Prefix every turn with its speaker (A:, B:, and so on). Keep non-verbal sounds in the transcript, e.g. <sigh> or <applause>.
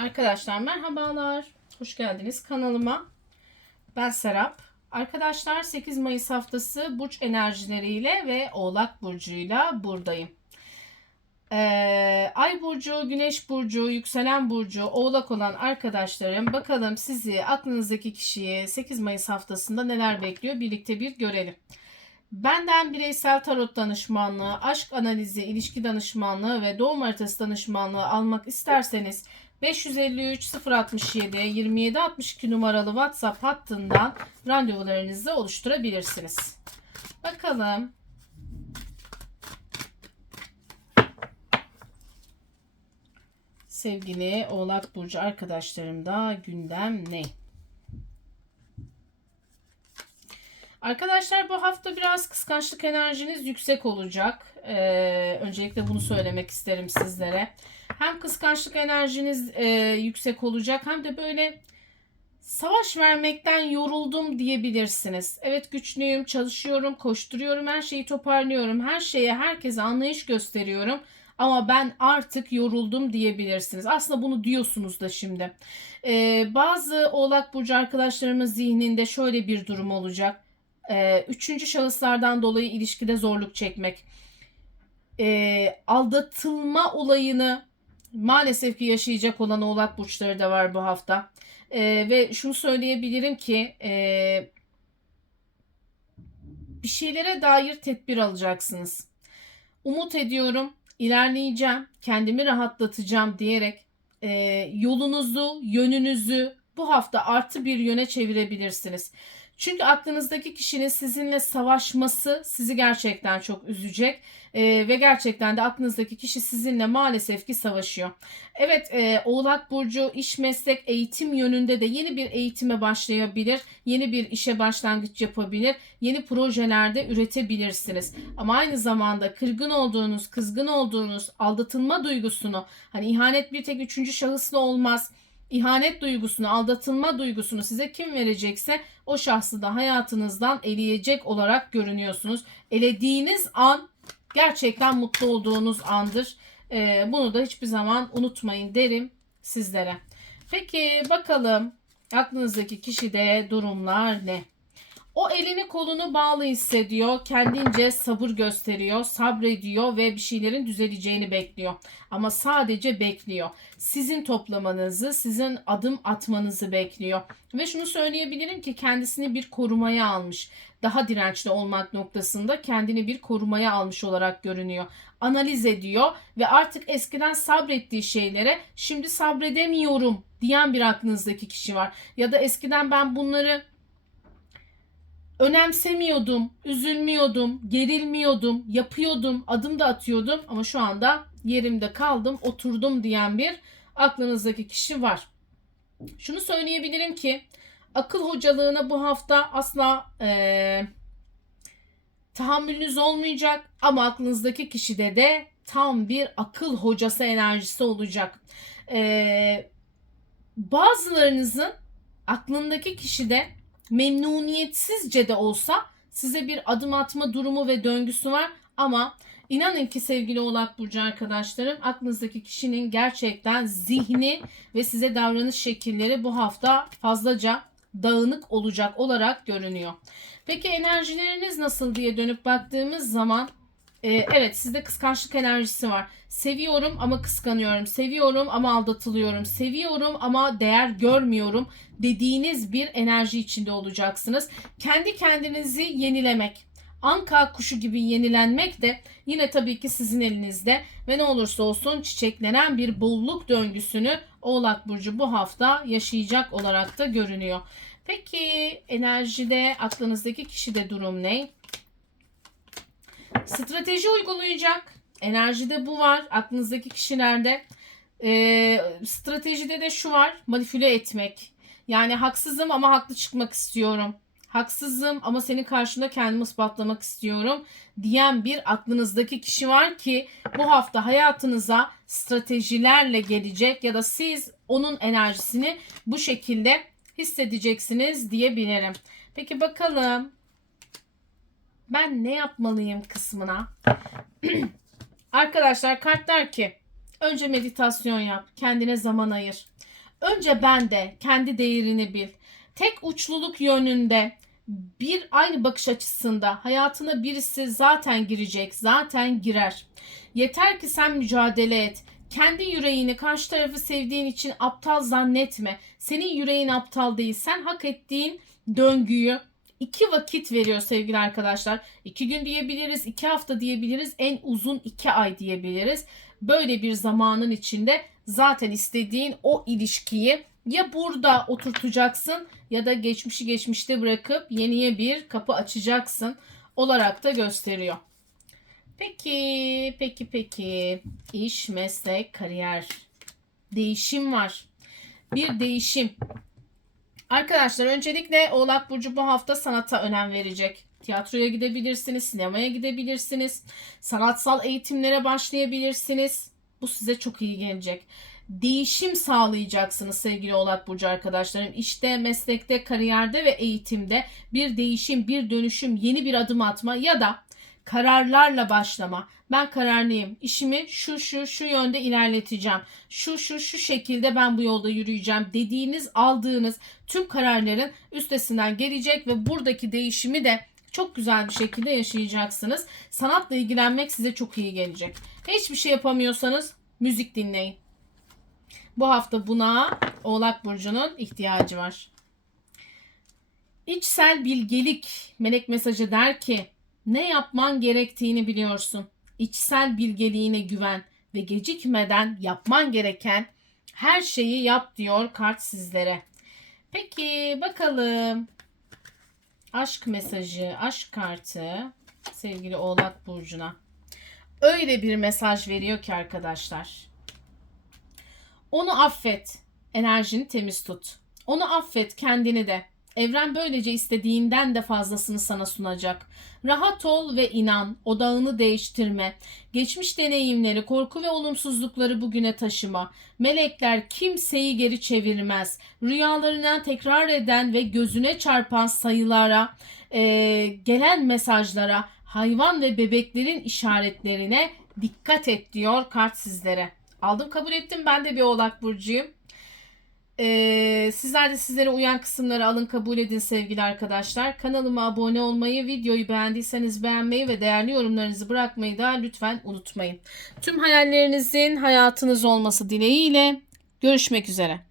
A: Arkadaşlar merhabalar. Hoş geldiniz kanalıma. Ben Serap. Arkadaşlar 8 Mayıs haftası burç enerjileriyle ve Oğlak burcuyla buradayım. Ee, Ay burcu, Güneş burcu, yükselen burcu, Oğlak olan arkadaşlarım bakalım sizi aklınızdaki kişiyi 8 Mayıs haftasında neler bekliyor birlikte bir görelim. Benden bireysel tarot danışmanlığı, aşk analizi, ilişki danışmanlığı ve doğum haritası danışmanlığı almak isterseniz 553 067 27 62 numaralı WhatsApp hattından randevularınızı oluşturabilirsiniz. Bakalım. Sevgili Oğlak Burcu arkadaşlarımda gündem ne? Arkadaşlar bu hafta biraz kıskançlık enerjiniz yüksek olacak. Ee, öncelikle bunu söylemek isterim sizlere. Hem kıskançlık enerjiniz e, yüksek olacak hem de böyle savaş vermekten yoruldum diyebilirsiniz. Evet güçlüyüm, çalışıyorum, koşturuyorum, her şeyi toparlıyorum, her şeye, herkese anlayış gösteriyorum. Ama ben artık yoruldum diyebilirsiniz. Aslında bunu diyorsunuz da şimdi. Ee, bazı Oğlak Burcu arkadaşlarımız zihninde şöyle bir durum olacak. Ee, üçüncü şahıslardan dolayı ilişkide zorluk çekmek. Ee, aldatılma olayını maalesef ki yaşayacak olan oğlak burçları da var bu hafta. Ee, ve şunu söyleyebilirim ki e, bir şeylere dair tedbir alacaksınız. Umut ediyorum, ilerleyeceğim, kendimi rahatlatacağım diyerek e, yolunuzu, yönünüzü bu hafta artı bir yöne çevirebilirsiniz. Çünkü aklınızdaki kişinin sizinle savaşması sizi gerçekten çok üzecek ee, ve gerçekten de aklınızdaki kişi sizinle maalesef ki savaşıyor. Evet e, Oğlak Burcu iş meslek eğitim yönünde de yeni bir eğitime başlayabilir, yeni bir işe başlangıç yapabilir, yeni projelerde üretebilirsiniz. Ama aynı zamanda kırgın olduğunuz, kızgın olduğunuz, aldatılma duygusunu hani ihanet bir tek üçüncü şahısla olmaz ihanet duygusunu, aldatılma duygusunu size kim verecekse o şahsı da hayatınızdan eleyecek olarak görünüyorsunuz. Elediğiniz an gerçekten mutlu olduğunuz andır. Ee, bunu da hiçbir zaman unutmayın derim sizlere. Peki bakalım aklınızdaki kişide durumlar ne? O elini kolunu bağlı hissediyor. Kendince sabır gösteriyor, sabrediyor ve bir şeylerin düzeleceğini bekliyor. Ama sadece bekliyor. Sizin toplamanızı, sizin adım atmanızı bekliyor. Ve şunu söyleyebilirim ki kendisini bir korumaya almış. Daha dirençli olmak noktasında kendini bir korumaya almış olarak görünüyor. Analiz ediyor ve artık eskiden sabrettiği şeylere şimdi sabredemiyorum diyen bir aklınızdaki kişi var. Ya da eskiden ben bunları önemsemiyordum, üzülmüyordum, gerilmiyordum, yapıyordum, adım da atıyordum ama şu anda yerimde kaldım, oturdum diyen bir aklınızdaki kişi var. Şunu söyleyebilirim ki akıl hocalığına bu hafta asla ee, tahammülünüz olmayacak ama aklınızdaki kişide de tam bir akıl hocası enerjisi olacak. E, bazılarınızın aklındaki kişide memnuniyetsizce de olsa size bir adım atma durumu ve döngüsü var ama inanın ki sevgili Oğlak Burcu arkadaşlarım aklınızdaki kişinin gerçekten zihni ve size davranış şekilleri bu hafta fazlaca dağınık olacak olarak görünüyor. Peki enerjileriniz nasıl diye dönüp baktığımız zaman ee, evet sizde kıskançlık enerjisi var. Seviyorum ama kıskanıyorum. Seviyorum ama aldatılıyorum. Seviyorum ama değer görmüyorum dediğiniz bir enerji içinde olacaksınız. Kendi kendinizi yenilemek, anka kuşu gibi yenilenmek de yine tabii ki sizin elinizde ve ne olursa olsun çiçeklenen bir bolluk döngüsünü Oğlak Burcu bu hafta yaşayacak olarak da görünüyor. Peki enerjide aklınızdaki kişide durum ne? Strateji uygulayacak. Enerjide bu var. Aklınızdaki kişilerde. Ee, stratejide de şu var. Manipüle etmek. Yani haksızım ama haklı çıkmak istiyorum. Haksızım ama senin karşında kendimi ispatlamak istiyorum diyen bir aklınızdaki kişi var ki bu hafta hayatınıza stratejilerle gelecek ya da siz onun enerjisini bu şekilde hissedeceksiniz diyebilirim. Peki bakalım ben ne yapmalıyım kısmına. <clears throat> Arkadaşlar kart der ki önce meditasyon yap. Kendine zaman ayır. Önce ben de kendi değerini bil. Tek uçluluk yönünde bir aynı bakış açısında hayatına birisi zaten girecek, zaten girer. Yeter ki sen mücadele et. Kendi yüreğini karşı tarafı sevdiğin için aptal zannetme. Senin yüreğin aptal değil. Sen hak ettiğin döngüyü iki vakit veriyor sevgili arkadaşlar. İki gün diyebiliriz, iki hafta diyebiliriz, en uzun iki ay diyebiliriz. Böyle bir zamanın içinde zaten istediğin o ilişkiyi ya burada oturtacaksın ya da geçmişi geçmişte bırakıp yeniye bir kapı açacaksın olarak da gösteriyor. Peki, peki, peki. İş, meslek, kariyer. Değişim var. Bir değişim. Arkadaşlar öncelikle Oğlak Burcu bu hafta sanata önem verecek. Tiyatroya gidebilirsiniz, sinemaya gidebilirsiniz, sanatsal eğitimlere başlayabilirsiniz. Bu size çok iyi gelecek. Değişim sağlayacaksınız sevgili Oğlak Burcu arkadaşlarım. İşte, meslekte, kariyerde ve eğitimde bir değişim, bir dönüşüm, yeni bir adım atma ya da kararlarla başlama. Ben kararlıyım. İşimi şu şu şu yönde ilerleteceğim. Şu şu şu şekilde ben bu yolda yürüyeceğim dediğiniz, aldığınız tüm kararların üstesinden gelecek ve buradaki değişimi de çok güzel bir şekilde yaşayacaksınız. Sanatla ilgilenmek size çok iyi gelecek. Hiçbir şey yapamıyorsanız müzik dinleyin. Bu hafta buna Oğlak Burcu'nun ihtiyacı var. İçsel bilgelik melek mesajı der ki ne yapman gerektiğini biliyorsun. İçsel bilgeliğine güven ve gecikmeden yapman gereken her şeyi yap diyor kart sizlere. Peki bakalım. Aşk mesajı, aşk kartı sevgili Oğlak Burcu'na. Öyle bir mesaj veriyor ki arkadaşlar. Onu affet, enerjini temiz tut. Onu affet kendini de. Evren böylece istediğinden de fazlasını sana sunacak. Rahat ol ve inan. Odağını değiştirme. Geçmiş deneyimleri, korku ve olumsuzlukları bugüne taşıma. Melekler kimseyi geri çevirmez. Rüyalarına tekrar eden ve gözüne çarpan sayılara, e, gelen mesajlara, hayvan ve bebeklerin işaretlerine dikkat et diyor kart sizlere. Aldım kabul ettim. Ben de bir oğlak burcuyum. Ee, sizler de sizlere uyan kısımları alın kabul edin sevgili arkadaşlar. Kanalıma abone olmayı, videoyu beğendiyseniz beğenmeyi ve değerli yorumlarınızı bırakmayı da lütfen unutmayın. Tüm hayallerinizin hayatınız olması dileğiyle görüşmek üzere.